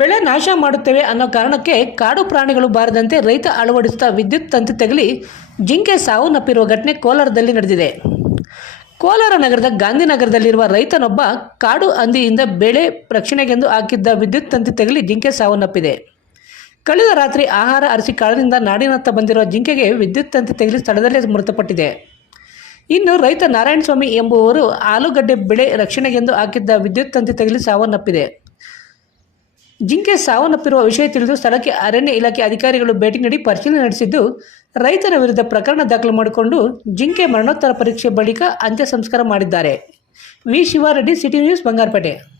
ಬೆಳೆ ನಾಶ ಮಾಡುತ್ತವೆ ಅನ್ನೋ ಕಾರಣಕ್ಕೆ ಕಾಡು ಪ್ರಾಣಿಗಳು ಬಾರದಂತೆ ರೈತ ಅಳವಡಿಸಿದ ವಿದ್ಯುತ್ ತಂತಿ ತಗುಲಿ ಜಿಂಕೆ ಸಾವನ್ನಪ್ಪಿರುವ ಘಟನೆ ಕೋಲಾರದಲ್ಲಿ ನಡೆದಿದೆ. ಕೋಲಾರ ನಗರದ ಗಾಂಧಿನಗರದಲ್ಲಿರುವ ರೈತನೊಬ್ಬ ಕಾಡು ಹಂದಿಯಿಂದ ಬೆಳೆ ರಕ್ಷಣೆಗೆಂದು ಹಾಕಿದ್ದ ವಿದ್ಯುತ್ ತಂತಿ ತಗುಲಿ ಜಿಂಕೆ ಸಾವನ್ನಪ್ಪಿದೆ. ಕಳೆದ ರಾತ್ರಿ ಆಹಾರ ಅರಸಿ ಕಾಡಿನಿಂದ ನಾಡಿನತ್ತ ಬಂದಿರುವ ಜಿಂಕೆಗೆ ವಿದ್ಯುತ್ ತಂತಿ ತಗುಲಿ ಸ್ಥಳದಲ್ಲೇ ಮೃತಪಟ್ಟಿದೆ. ಇನ್ನು ರೈತ ನಾರಾಯಣಸ್ವಾಮಿ ಎಂಬುವರು ಆಲೂಗಡ್ಡೆ ಬೆಳೆ ರಕ್ಷಣೆಗೆಂದು ಹಾಕಿದ್ದ ವಿದ್ಯುತ್ ತಂತಿ ತಗುಲಿ ಸಾವನ್ನಪ್ಪಿದೆ. ಜಿಂಕೆ ಸಾವನ್ನಪ್ಪಿರುವ ವಿಷಯ ತಿಳಿದು ಸ್ಥಳಕ್ಕೆ ಅರಣ್ಯ ಇಲಾಖೆ ಅಧಿಕಾರಿಗಳು ಭೇಟಿ ನೀಡಿ ಪರಿಶೀಲನೆ ನಡೆಸಿದ್ದು, ರೈತನ ವಿರುದ್ಧ ಪ್ರಕರಣ ದಾಖಲು ಮಾಡಿಕೊಂಡು ಜಿಂಕೆ ಮರಣೋತ್ತರ ಪರೀಕ್ಷೆ ಬಳಿಕ ಅಂತ್ಯ ಸಂಸ್ಕಾರ ಮಾಡಿದ್ದಾರೆ. V. Shivareddy, city news, Bangarpet.